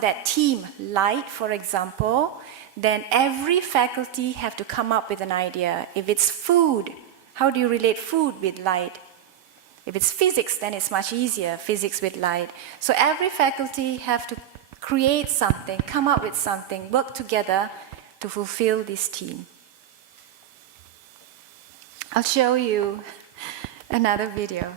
that team light, for example, then every faculty have to come up with an idea. If it's food, how do you relate food with light? If it's physics, then it's much easier, physics with light. So every faculty have to create something, come up with something, work together to fulfill this team. I'll show you another video.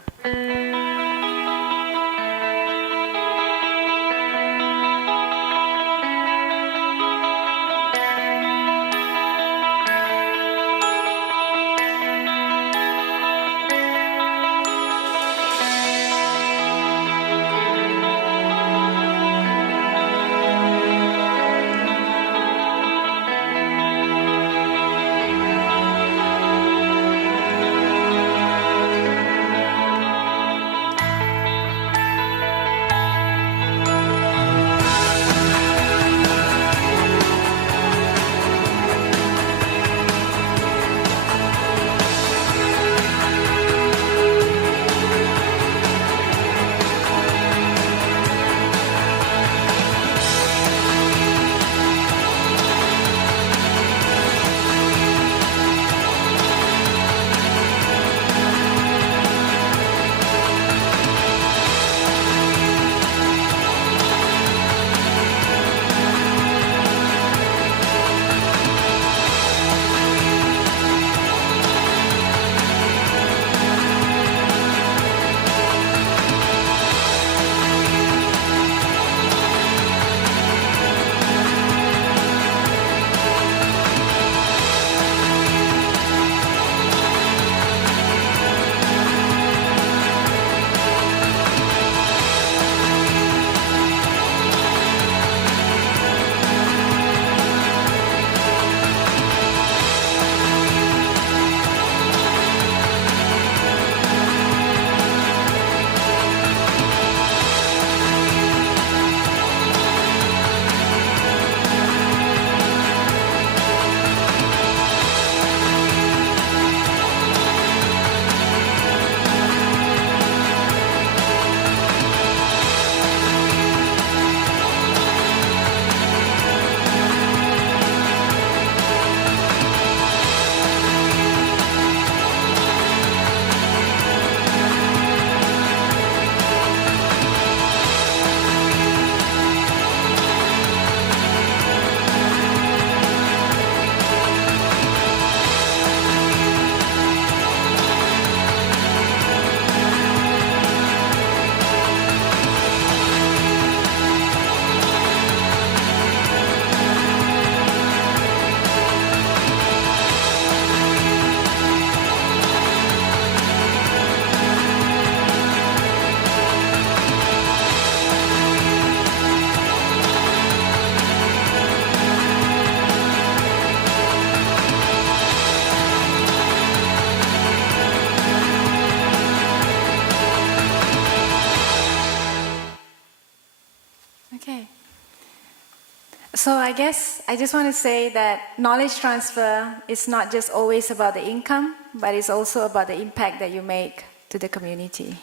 So I guess I just want to say that knowledge transfer is not just always about the income, but it's also about the impact that you make to the community.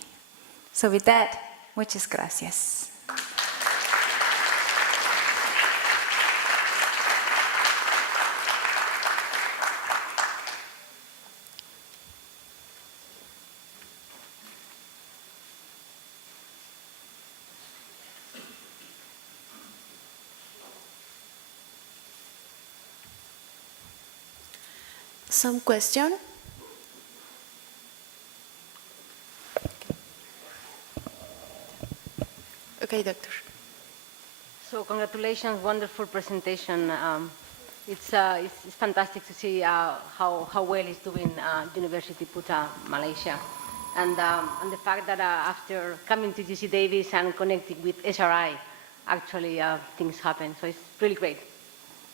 So with that, muchas gracias. Some question? Okay, doctor. So congratulations, wonderful presentation. It's fantastic to see how well it's doing University Putra, Malaysia. And the fact that after coming to UC Davis and connecting with SRI, actually things happen. So it's really great.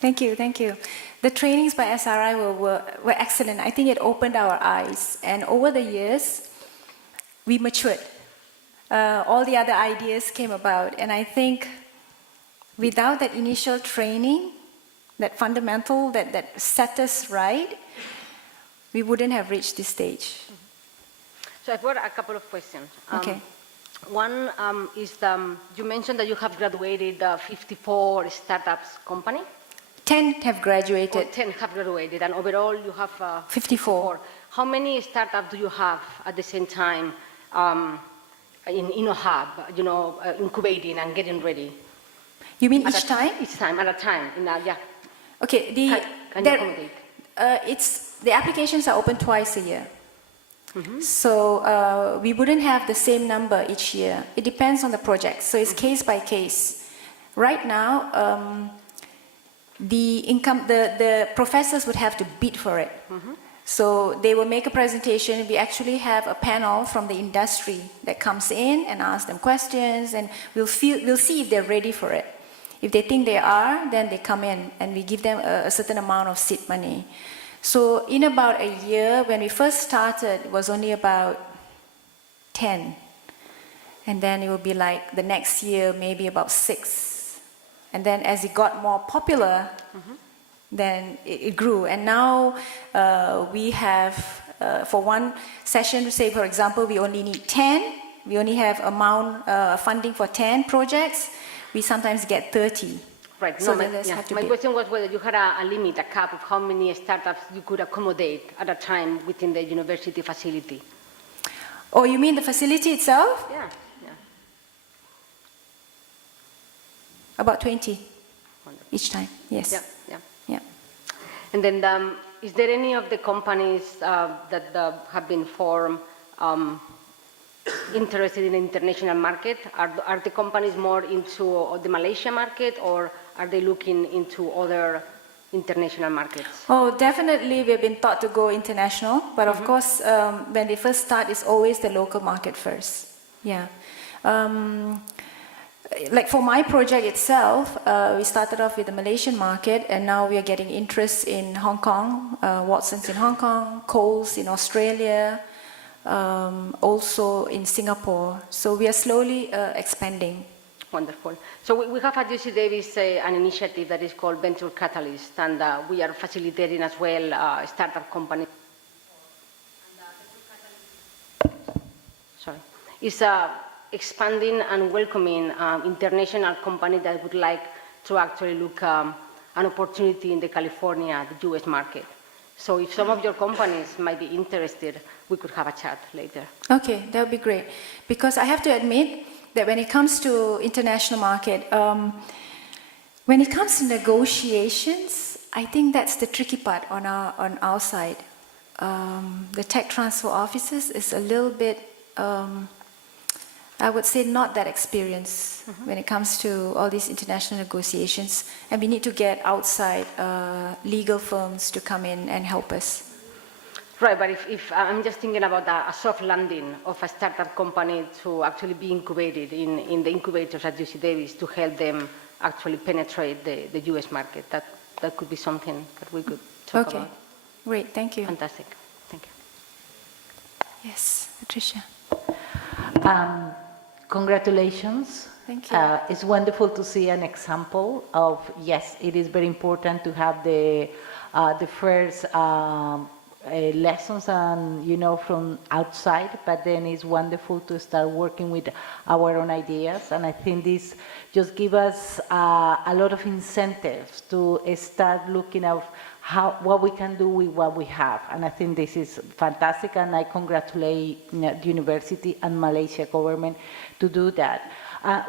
Thank you, thank you. The trainings by SRI were excellent. I think it opened our eyes. And over the years, we matured. All the other ideas came about. And I think without that initial training, that fundamental, that set us right, we wouldn't have reached this stage. So I've got a couple of questions. Okay. One is you mentioned that you have graduated 54 startups company. 10 have Or graduated. 10 have graduated, and overall you have 54. How many startups do you have at the same time in Innohub, incubating and getting ready? You mean each time? Each time, at a time, yeah. Okay, Can you accommodate? the applications are open twice a year. Mm-hmm. So we wouldn't have the same number each year. It depends on the project. So it's case by case. Right now, the professors would have to bid for it. Mm-hmm. So they will make a presentation. We actually have a panel from the industry that comes in and asks them questions, and we'll see if they're ready for it. If they think they are, then they come in and we give them a certain amount of seed money. So in about a year, when we first started, it was only about 10. And then it will be like the next year, maybe about 6. And then as it got more popular, then it grew. And now we have, for one session, say for example, we only need 10. We only have amount funding for 10 projects. We sometimes get 30. Right. So No, my question was whether you had a limit, a cap of how many startups you could accommodate at a time within the university facility. Oh, you mean the facility itself? Yeah. About 20 Wonderful. each time, yes. Yeah. And then, is there any of the companies that have been formed interested in the international market? Are the companies more into the Malaysia market, or are they looking into other international markets? Oh, definitely we've been taught to go international, but of course, when they first start, it's always the local market first. Yeah. Like for my project itself, we started off with the Malaysian market, and now we are getting interest in Hong Kong, Watson's in Hong Kong, Coles in Australia, also in Singapore. So we are slowly expanding. Wonderful. So we have at UC Davis an initiative that is called Venture Catalyst, and we are facilitating as well startup companies. Sorry. It's expanding and welcoming international companies that would like to actually look an opportunity in the California, the US market. So if some of your companies might be interested, we could have a chat later. Okay, that would be great. Because I have to admit that when it comes to international market, when it comes to negotiations, I think that's the tricky part on our side. The tech transfer offices is a little bit, I would say, not that experienced when it comes to all these international negotiations, and we need to get outside legal firms to come in and help us. Right, but if I'm just thinking about a soft landing of a startup company to actually be incubated in the incubators at UC Davis to help them actually penetrate the US market, that could be something that we could talk about. Okay, great, thank you. Fantastic, thank you. Yes, Patricia. Congratulations. Thank you. It's wonderful to see an example of, yes, it is very important to have the first lessons and, from outside, but then it's wonderful to start working with our own ideas. And I think this just gives us a lot of incentives to start looking at what we can do with what we have. And I think this is fantastic, and I congratulate the university and Malaysia government to do that.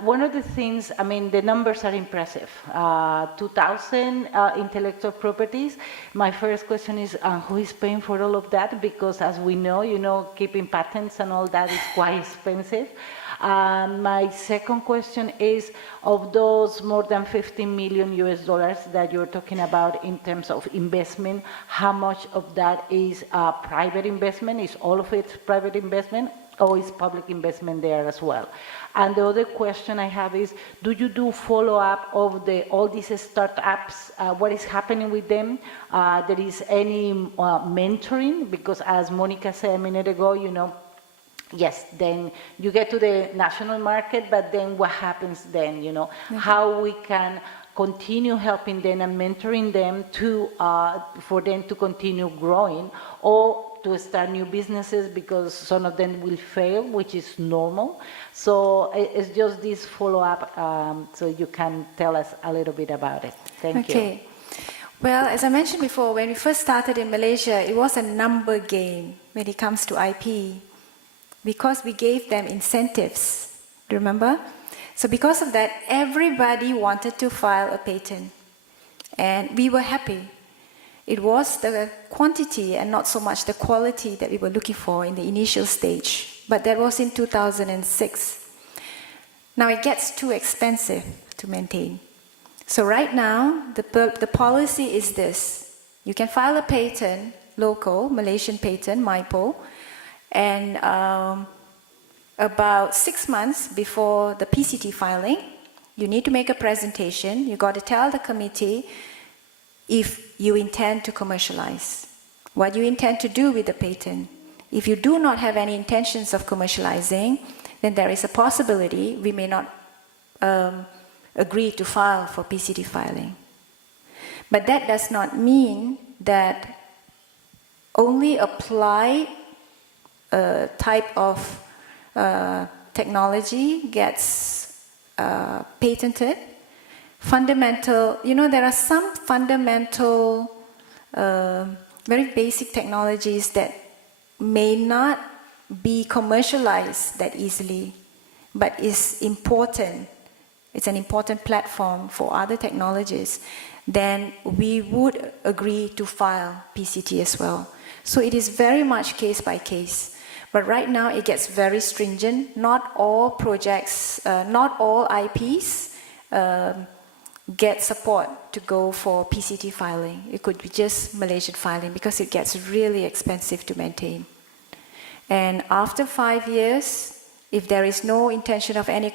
One of the things, the numbers are impressive. 2,000 intellectual properties. My first question is, who is paying for all of that? Because as we know, keeping patents and all that is quite expensive. My second question is, of those more than $15 million that you're talking about in terms of investment, how much of that is private investment? Is all of it private investment, or is public investment there as well? And the other question I have is, do you do follow-up of all these startups? What is happening with them? There is any mentoring? Because as Monica said a minute ago, yes, then you get to the national market, but then what happens then, How we can continue helping them and mentoring them for them to continue growing, or to start new businesses because some of them will fail, which is normal. So it's just this follow-up, so you can tell us a little bit about it. Thank you. Okay. Well, as I mentioned before, when we first started in Malaysia, it was a number game when it comes to IP, because we gave them incentives. Do you remember? So because of that, everybody wanted to file a patent. And we were happy. It was the quantity and not so much the quality that we were looking for in the initial stage. But that was in 2006. Now it gets too expensive to maintain. So right now, the policy is this. You can file a patent, local, Malaysian patent, MIPO, and about 6 months before the PCT filing, you need to make a presentation. You got to tell the committee if you intend to commercialize, what you intend to do with the patent. If you do not have any intentions of commercializing, then there is a possibility we may not agree to file for PCT filing. But that does not mean that only applied type of technology gets patented. Fundamental, there are some fundamental, very basic technologies that may not be commercialized that easily, but is important. It's an important platform for other technologies. Then we would agree to file PCT as well. So it is very much case by case. But right now it gets very stringent. Not all projects, not all IPs get support to go for PCT filing. It could be just Malaysian filing because it gets really expensive to maintain. And after 5 years, if there is no intention of any